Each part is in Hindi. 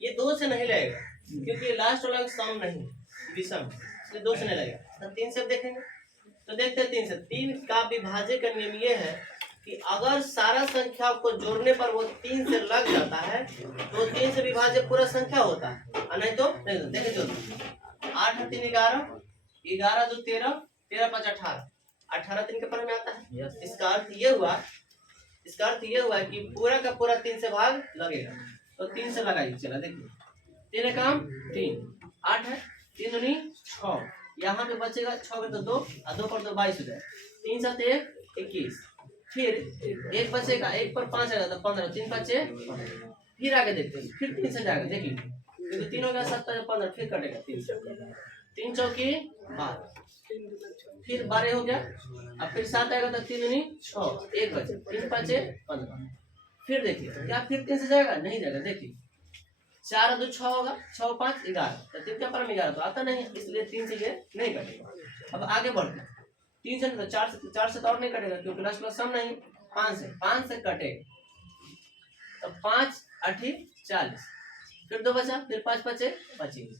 ये 2 से नहीं लगेगा क्योंकि लास्ट वाला सम नहीं विषम, इसलिए 2 से नहीं लगेगा। तो 3 से देखेंगे तो देखते हैं 3 से। 3 का विभाज्य का नियम ये है कि अगर सारा संख्या को जोड़ने पर वो 3 से लग जाता है तो 3 से विभाज्य पूरा संख्या होता है, और नहीं तो नहीं। देखे जो 8 3 11, 11 2 13, 13 5 18, 18 3 के पर में आता है। इसका अर्थ ये हुआ कि पूरा का पूरा 3 से भाग लगेगा। तो 3 से लगाइए, चला देखिए 3 काम 3, 8 है, 3 दूनी 6, यहाँ पे बचेगा 6 में तो 2 और 2 पर 2 22 हो जाए, 3 7 1 21, फिर 1 बचेगा, 1 पर 5 आएगा तो 15, 3 5 15। फिर आगे देखते हैं, फिर 3 से जाएगा, देखिए क्योंकि 3 हो गया 7 15, फिर कटेगा 3 से, 3 चौकी 12, फिर 12 हो गया, अब फिर 7 आएगा तो 3 दूनी 6, 1 बचे, 3 5 15। फिर देखिए क्या फिर 3 से जाएगा, नहीं जाएगा, देखिए 4 2 6 होगा, 6 5 11, तो 3 का पर 11 तो आता नहीं है, इसलिए 3 से ये नहीं कटेगा। अब आगे बढ़ते हैं, 3 से नहीं तो 4 से तो और नहीं कटेगा क्योंकि लास्ट में सम नहीं। 5 से कटेगा तो 5 8 40, फिर 2 बचा, फिर 5 5 25,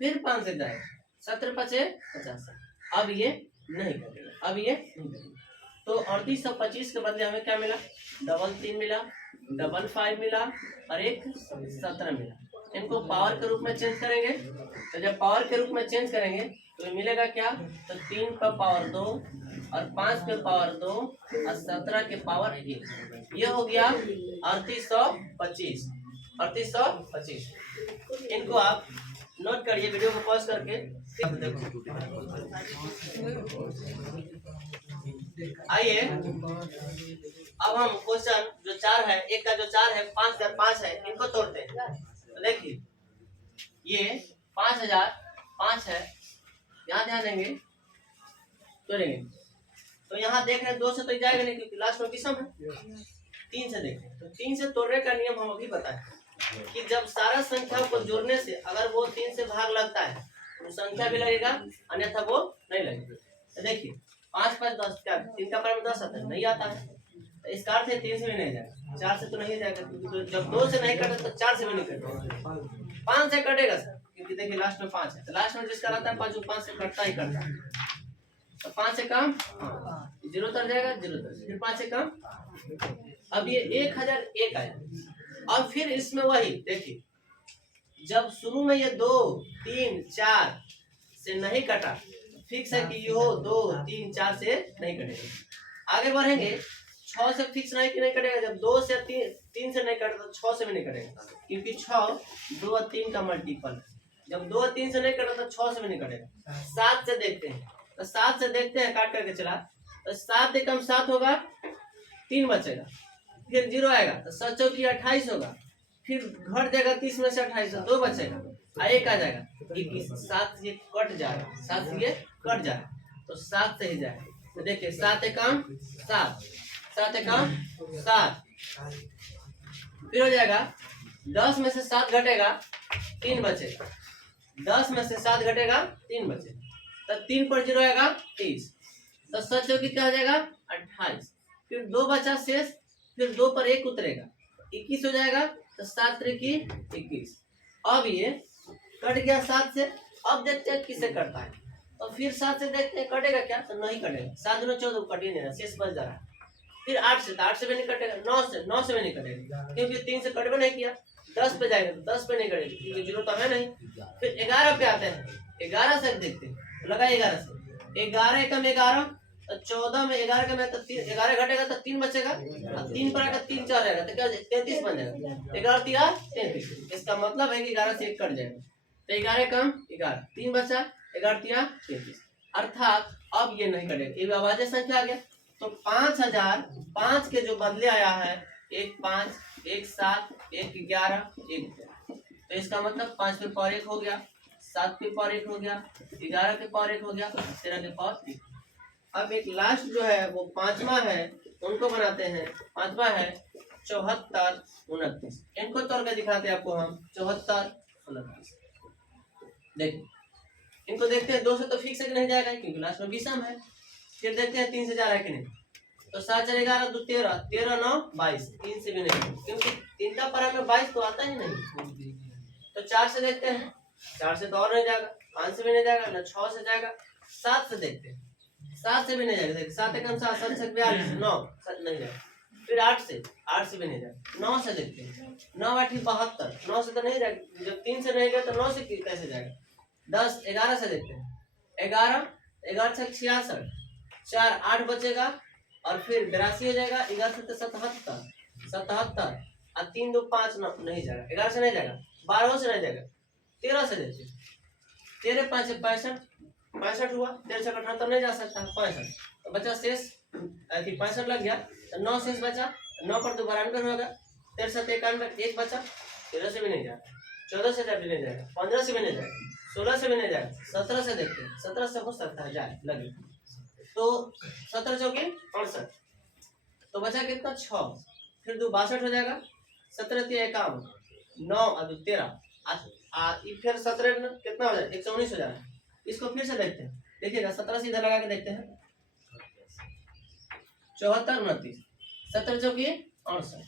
फिर 5 से जाएगा 17 5 50। अब ये नहीं कटेगा, अब ये नहीं कटेगा। तो 3825 के बदले हमें क्या मिला, डबल 3 मिला, डबल 5 मिला और एक 17 मिला। इनको पावर के रूप में चेंज करेंगे, तो जब पावर के रूप में चेंज करेंगे तो मिलेगा क्या, तो 3 का पावर 2 और 5 के पावर 2 और 17 के पावर 1, ये हो गया 3825। 3825 इनको आप नोट करिए, वीडियो को पॉज करके आइए। अब हम क्वेश्चन जो 4 है, एक का जो 4 है 5005 है, इनको तोड़ते हैं। तो देखिए ये 5005 है, यहाँ ध्यान देंगे तोड़ेंगे तो यहाँ देख रहे हैं 2 से तो जाएगा नहीं क्योंकि लास्ट में विषम है। 3 से देखें तो 3 से तोड़ने का नियम हम अभी बताएं कि जब सारा संख्या को जोड़ने से अगर वो 3 से भाग लगता है तो संख्या भी लगेगा, अन्यथा वो नहीं लगेगा। तो देखिए 5 5 10 क्या 3 का पर 10 आता है, नहीं आता है, तो इसका अर्थ है 3 से भी नहीं जाएगा, 4 से तो नहीं जाएगा क्योंकि जब 2 से नहीं कटे तो 4 से भी नहीं कटेगा, 5 से कटेगा सर क्योंकि देखिए लास्ट में 5 है, तो लास्ट में जिसका रहता है 5 वो 5 से कटता ही करता है। तो 5 से कम 0 तर जाएगा, 0 तर फिर 5 से कम। अब ये 1001 आया, अब फिर इसमें वही देखिए जब शुरू में ये 2 3 4 से नहीं कटा, फिक्स है कि ये 2 3 4 से नहीं कटेगा। आगे बढ़ेंगे 6 से फिक्स नहीं कि नहीं कटेगा, जब 2 से 3 से नहीं कटेगा तो 6 से भी नहीं कटेगा क्योंकि 6 2 और 3 का मल्टीपल है, जब 2 और 3 से नहीं कटेगा तो 6 से भी नहीं कटेगा। 7 से देखते हैं, तो 7 से देखते हैं काट करके चला, तो 7 एकम 7 होगा, 3 बचेगा, फिर 0 आएगा तो 7 चौकी 28 होगा, फिर घट जाएगा 30 में से 28 तो 2 बचेगा, 1 आ जाएगा 21, 7 से ये कट जाएगा, 7 से ये कट जाएगा तो 7 से ही जाएगा। तो देखिए 7 एकम 7, 7 एकम 7, फिर हो जाएगा 10 में से 7 घटेगा 3 बचेगा, 10 में से 7 घटेगा 3 बचेगा, तो 3 पर 0 आएगा 30, तो 7 चौकी क्या हो जाएगा 28, फिर 2 बचा शेष, फिर 2 पर 1 उतरेगा 21 हो जाएगा, तो 7 त्रिकी 21। अब ये कट गया 7 से, अब देखते हैं किससे कटता है, तो फिर 7 से देखते हैं कटेगा क्या, तो नहीं कटेगा, 7 दूनी 14 कट ही नहीं रहा, शेष बच जा रहा है। फिर 8 से, तो 8 से भी नहीं कटेगा, 9 से भी नहीं कटेगा क्योंकि 3 से कटवे नहीं किया। 10 पे जाएगा तो 10 पे नहीं कटेगा क्योंकि 0 तो है नहीं। फिर 11 पे आते हैं, 11 से देखते हैं, लगा 11 से, 11 एकम 11, तो 14 में 11 का मैं तो 11 घटेगा तो 3 बचेगा, 3 पर आएगा 3 4 रहेगा तो क्या 33 बन जाएगा, 11 3 33। इसका मतलब है कि 11 से 1 कट जाएगा, तो 11 कम 11, 3 बचा, 11 3 33, अर्थात अब ये नहीं कटेगा, ये अभाज्य संख्या आ गया। तो 5005 के जो बदले आया है 1 5 1 7 1 11 1, तो इसका मतलब 5 के पावर 1 हो गया, 7 के पावर 1 हो गया, 11 के पावर 1 हो गया, 13 के पावर 1। अब एक लास्ट जो है वो 5वां है, उनको बनाते हैं। 5वां है 74 29, इनको तोड़ के दिखाते हैं आपको हम। 74 29 देखिए, इनको देखते हैं 2 से तो फिक्स है कि नहीं जाएगा क्योंकि लास्ट में विषम है। फिर देखते हैं 3 से जा रहा है कि नहीं, तो 7 4 11 2 13, 13 9 22, 3 से भी नहीं क्योंकि 3 का पारा में 22 तो आता ही नहीं, तो 4 से देखते हैं, 4 से तो और नहीं जाएगा, 5 से भी नहीं जाएगा, ना 6 से जाएगा, 7 से देखते हैं, 7 से भी नहीं जाएगा, देखिए 7 एकम 7, 7 से 42, 9 नहीं जाएगा। फिर 8 से भी नहीं जाएगा, 9 से देखते हैं, 9 8 72, 9 से तो नहीं जाएगा, जब 3 से नहीं गया तो 9 से कैसे जाएगा। 10 11 से देखते हैं, 11 से 66, 4 8 बचेगा और फिर 82 हो जाएगा, 11 से 77 और 3 2 5 नहीं जाएगा, 11 से नहीं जाएगा, 12 से नहीं जाएगा, 13 से देखते हैं, 13 5 65 हुआ, 13 से 78 नहीं जा सकता, 65 तो बचा शेष 65 लग गया, तो 9 शेष बचा, 9 पर 2 92 होगा, 13 से 91 1 बचा, 13 से भी नहीं जाएगा, 14 से भी नहीं जाएगा, 15 से भी नहीं जाएगा, 16 से भी नहीं जाएगा, 17 से देखते हैं, 17 से हो सकता है जाए लगे, तो 17 चौके 68, तो बचा कितना 6, फिर 2 62 हो जाएगा, 17 3 51, 9 और 2 13, फिर 17 कितना हो जाएगा 119 हो जाएगा। इसको फिर से देखते हैं, देखिएगा 17 से इधर लगा के देखते हैं, 74 29, 17 चौके 68,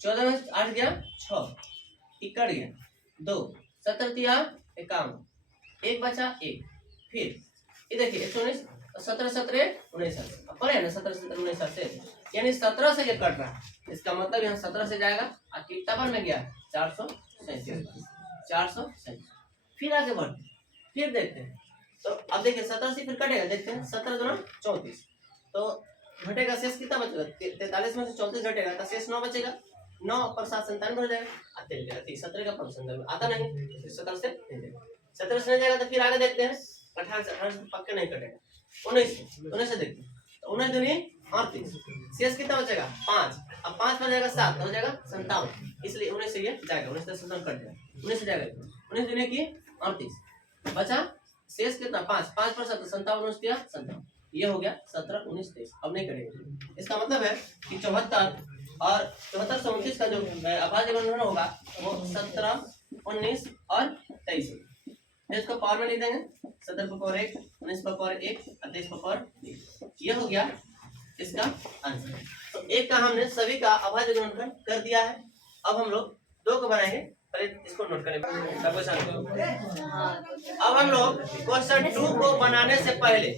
14 में 8 गया 6, इकड़ गया 2, 17 3 51, 1 बचा 1, फिर ये देखिए 119, 17 17 19 पढ़े ना, 17 17 19 से, यानी 17 से ये कट रहा है, इसका मतलब यहाँ 17 से जाएगा और कितना पर में गया 437। फिर आगे बढ़ते, फिर देखते हैं, तो अब देखिए 17 से फिर कटेगा, देखते हैं 17 2 34, तो घटेगा शेष कितना बचेगा, 43 में से 34 घटेगा तो शेष 9 बचेगा, 9 पर 7 97 हो जाएगा, 17 का परसेंट आता नहीं, 17 से नहीं जाएगा, 17 से नहीं जाएगा तो फिर आगे देखते हैं, 18 से पक्के नहीं कटेगा, 19 से देखते हैं, तो 19 दूनी 38, शेष कितना बचेगा 5, अब 5 पर जाएगा 7 हो जाएगा 57, इसलिए 19 से ये जाएगा, 19 से 57 कट जाएगा, 19 से जाएगा, 19 दूनी की 38, बचा शेष कितना 5 5 पर 7 57 19 दिया 57, ये हो गया 17 19 23, अब नहीं करेंगे। इसका मतलब है कि 74 और 74 से 29 का जो अभाज्य गुणनफल होगा वो 17 19 और 23, इसको पावर में लिख देंगे, 17 पर पावर 1, 19 पर पावर 1 और 23 पर पावर 1, ये हो गया इसका आंसर। तो एक का हमने सभी का अभाज्य गुणनफल कर दिया है, अब हम लोग 2 को बनाएंगे, पहले इसको नोट करें। अब हम लोग क्वेश्चन 2 को बनाने से पहले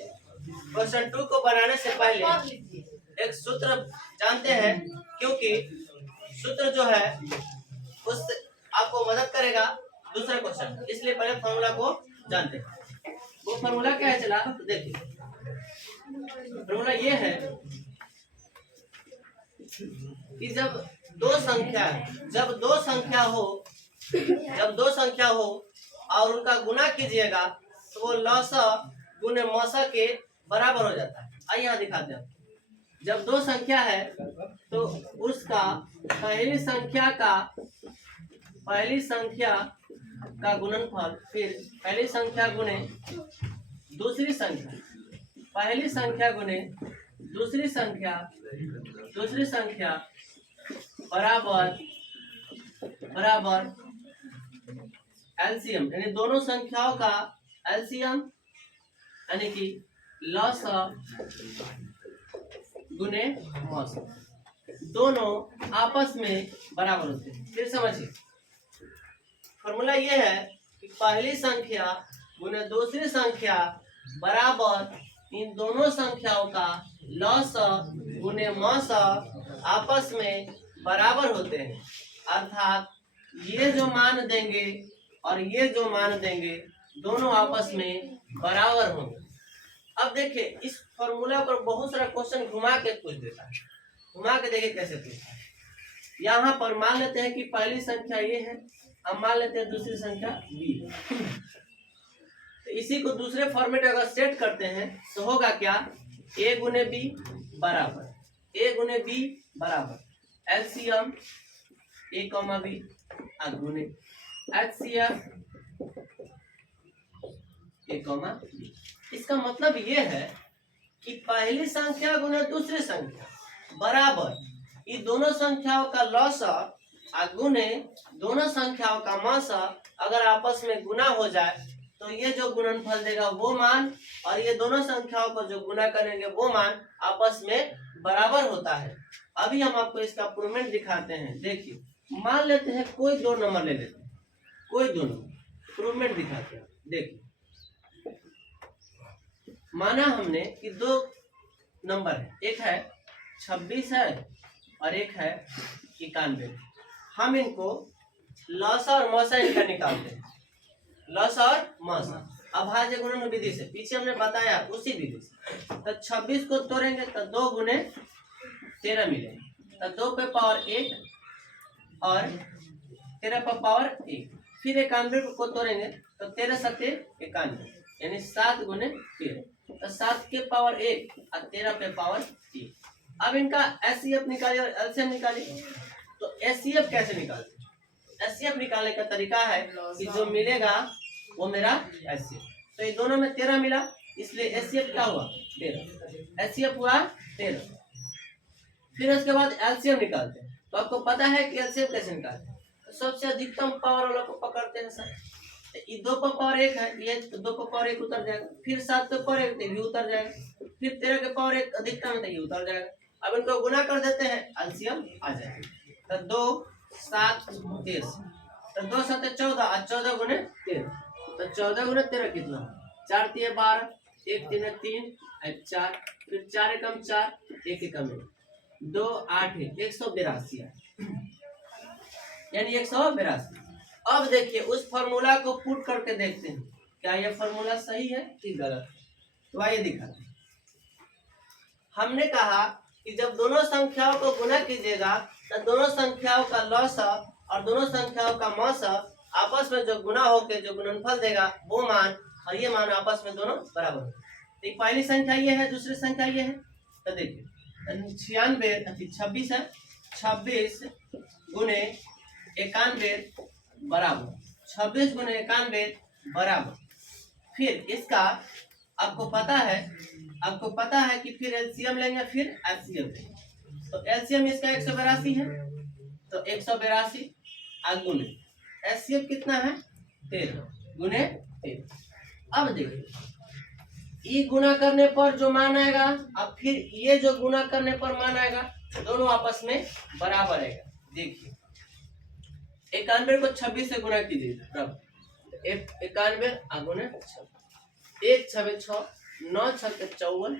एक सूत्र जानते हैं, क्योंकि सूत्र जो है उस आपको मदद करेगा दूसरा क्वेश्चन, इसलिए पहले फॉर्मूला को जानते हैं। वो फॉर्मूला क्या है चला तो देखिए, फॉर्मूला ये है कि जब दो संख्या हो और उनका गुना कीजिएगा तो वो लसा गुने मसा के बराबर हो जाता है। आइए यहाँ दिखाते हैं, जब 2 संख्या है तो उसका पहली संख्या का गुणनफल, फिर पहली संख्या गुने दूसरी संख्या, पहली संख्या गुने दूसरी संख्या बराबर एलसीएम, यानी दोनों संख्याओं का एलसीएम यानी कि लसा गुने मौसा, दोनों आपस में बराबर होते हैं। फिर समझिए, फॉर्मूला ये है कि पहली संख्या गुने दूसरी संख्या बराबर इन दोनों संख्याओं का लसा गुने मौसा आपस में बराबर होते हैं, अर्थात ये जो मान देंगे और ये जो मान देंगे दोनों आपस में बराबर होंगे। अब देखिए इस फॉर्मूला पर बहुत सारा क्वेश्चन घुमा के पूछ देता है, घुमा के देखिए कैसे पूछता है। यहाँ पर मान लेते हैं कि पहली संख्या ये है, हम मान लेते हैं दूसरी संख्या बी है, तो इसी को दूसरे फॉर्मेट अगर सेट करते हैं तो होगा क्या, ए गुने बी बराबर एलसीएम ए कॉमा बी गुने एचसीएफ ए कॉमा बी। इसका मतलब ये है कि पहली संख्या गुने दूसरी संख्या बराबर ये दोनों संख्याओं का लसा गुने दोनों संख्याओं का मौसा अगर आपस में गुना हो जाए तो ये जो गुणनफल देगा वो मान और ये दोनों संख्याओं को जो गुना करेंगे वो मान आपस में बराबर होता है। अभी हम आपको इसका प्रूवमेंट दिखाते हैं। देखिए मान लेते हैं कोई 2 नंबर ले लेते हैं, कोई दोनों प्रूवमेंट दिखाते हैं। देखिए माना हमने कि दो नंबर है, एक है 26 है और एक है 91। हम इनको लॉस और मौसा इनका निकालते हैं, लॉस और मौसा अभाज्य गुणन विधि से, पीछे हमने बताया उसी विधि से। तो 26 को तोड़ेंगे तो 2 गुने 13 मिलेंगे, तो 2 पे पावर 1 और 13 पे पावर 1। फिर 91 को तोड़ेंगे तो 13 सत्ते 91, यानी 7 गुने 13, तो 7 के पावर 1 और 13 पे पावर 1। अब इनका एचसीएफ निकालिए और एलसीएम निकालिए। तो एचसीएफ कैसे निकालते हैं? एचसीएफ निकालने का तरीका है कि जो मिलेगा वो मेरा एचसीएफ। तो ये दोनों में 13 मिला, इसलिए एचसीएफ क्या हुआ 13, एचसीएफ हुआ 13। फिर उसके बाद एलसीएम निकालते हैं। तो आपको पता है कि एलसीएम कैसे निकालते हैं? तो सबसे अधिकतम पावर वाला को पकड़ते हैं सर। ये 2 पर पावर 1 है, ये 2 पर पावर 1 उतर जाएगा, फिर 7 पे पावर 1 भी उतर जाएगा, फिर 13 के पावर 1 अधिकतम है तो ये उतर जाएगा। अब इनको गुना कर देते हैं, एलसीएम आ जाएगा। तो 2 7 13, तो 2 7 14 और 14 गुने 13, तो 14 गुने 13 कितना? 4 3 12, 1 3 3 4, फिर 4 एकम 4, 1 एकम 2 8 182 है, यानी 182। अब देखिए उस फॉर्मूला को पुट करके देखते हैं क्या ये फॉर्मूला सही है कि गलत है। तो आइए दिखाते हैं। हमने कहा कि जब दोनों संख्याओं को गुना कीजिएगा तो दोनों संख्याओं का लॉस और दोनों संख्याओं का मौस आपस में जो गुना होकर जो गुणनफल देगा वो मान और ये मान आपस में दोनों बराबर हो। तो पहली संख्या ये है, दूसरी संख्या ये है। तो देखिए 26 है, 26 गुने 91 बराबर 26 गुने 91 बराबर। फिर इसका आपको पता है कि फिर एलसीएम लेंगे, फिर एलसीएम लेंगे। तो एलसीएम इसका 182 है, तो 182 गुने एलसीएम कितना है 13 गुने 13। अब देखिए ये गुना करने पर जो मान आएगा अब फिर ये जो गुना करने पर मान आएगा दोनों आपस में बराबर आएगा। देखिए 91 को 26 से गुना कीजिए, तब 91 गुने 1 6 6, 9 6 54,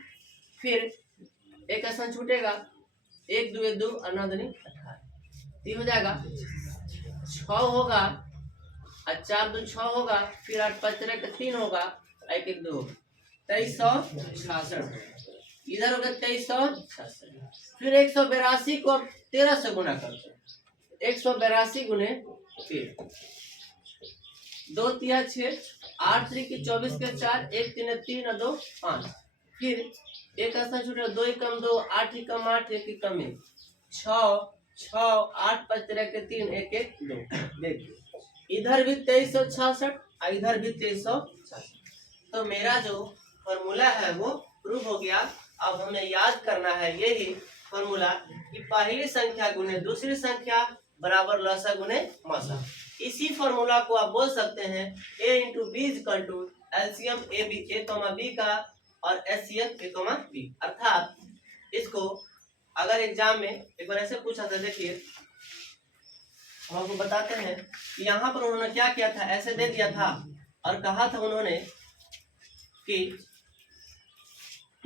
फिर एक आसान छूटेगा, 1 2 2 और 9 दूनी 18, 3 हो जाएगा, 6 होगा और 4 2 6 होगा, फिर 8 5 3 होगा, 1 1 2 होगा, 2366। इधर हो गया 2366। फिर 182 को 13 से गुना करते हैं, 182 गुने 13, 2 3 6, 8 3 की 24 के 4, 1 3 3 और 2 5, फिर एक ऐसा छूटा 2 एकम 2, 8 एकम 8, 1 एकम 1, 6 6 8 5 13 के 3, 1 1 2। देखिए इधर भी 2366 और इधर भी 2366। तो मेरा जो फॉर्मूला है वो प्रूव हो गया। अब हमें याद करना है यही फॉर्मूला कि पहली संख्या गुने दूसरी संख्या बराबर लसा गुने मसा। इसी फॉर्मूला को आप बोल सकते हैं a into b equal to LCM a comma b का और एचसीएफ ए कॉमा बी। अर्थात इसको अगर एग्जाम में एक बार ऐसे पूछा था, देखिए हम आपको बताते हैं कि यहाँ पर उन्होंने क्या किया था, ऐसे दे दिया था और कहा था उन्होंने कि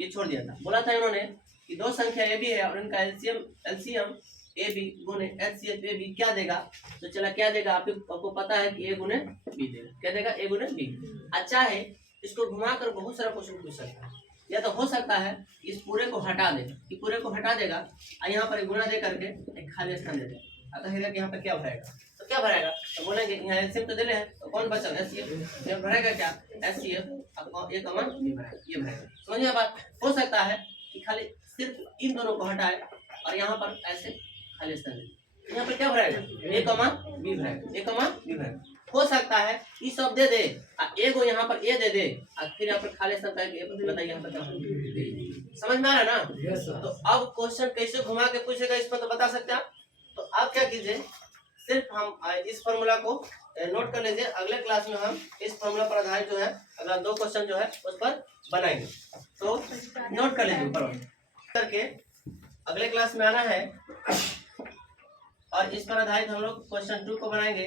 ये छोड़ दिया था, बोला था इन्होंने कि दो संख्या ए बी है और इनका एलसीएम ए बी गुने एचसीएफ ए बी क्या देगा। तो चला क्या देगा, आपको पता है कि ए गुने बी देगा, क्या देगा ए गुने बी। अच्छा है इसको घुमाकर बहुत सारा क्वेश्चन पूछ सकता है, या तो हो सकता है इस पूरे को हटा देगा, कि पूरे को हटा देगा और यहाँ पर एक गुना दे करके एक खाली स्थान दे देगा। अब कहेगा कि यहाँ पर क्या भरेगा, तो क्या भरेगा, तो बोलेंगे यहाँ एचसीएफ तो दे रहे हैं तो कौन बचा एचसीएफ, भरेगा क्या एचसीएफ ए कॉमा बी भरेगा, ये भरेगा। समझिए बात। हो सकता है कि खाली सिर्फ इन दोनों को हटाए और यहाँ पर ऐसे खाली स्थान दे, यहाँ पर क्या भरेगा ए कॉमा बी भरेगा, ए कॉमा बी भरेगा। हो सकता है ये सब दे दे ए को यहाँ पर ए दे दे और फिर यहाँ पर खाली स्थान बताइए यहाँ पर क्या। समझ में आ रहा है ना। तो अब क्वेश्चन कैसे घुमा के पूछेगा इस पर तो बता सकते हैं। तो आप क्या कीजिए, सिर्फ हम इस फॉर्मूला को नोट कर लीजिए, अगले क्लास में हम इस फॉर्मूला पर आधारित जो है अगला 2 क्वेश्चन जो है उस पर बनाएंगे। तो नोट कर लीजिए ऊपर करके अगले क्लास में आना है और इस पर आधारित हम लोग क्वेश्चन 2 को बनाएंगे।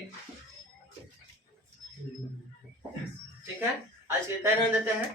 ठीक है, आज के लिए तय रहने देते हैं।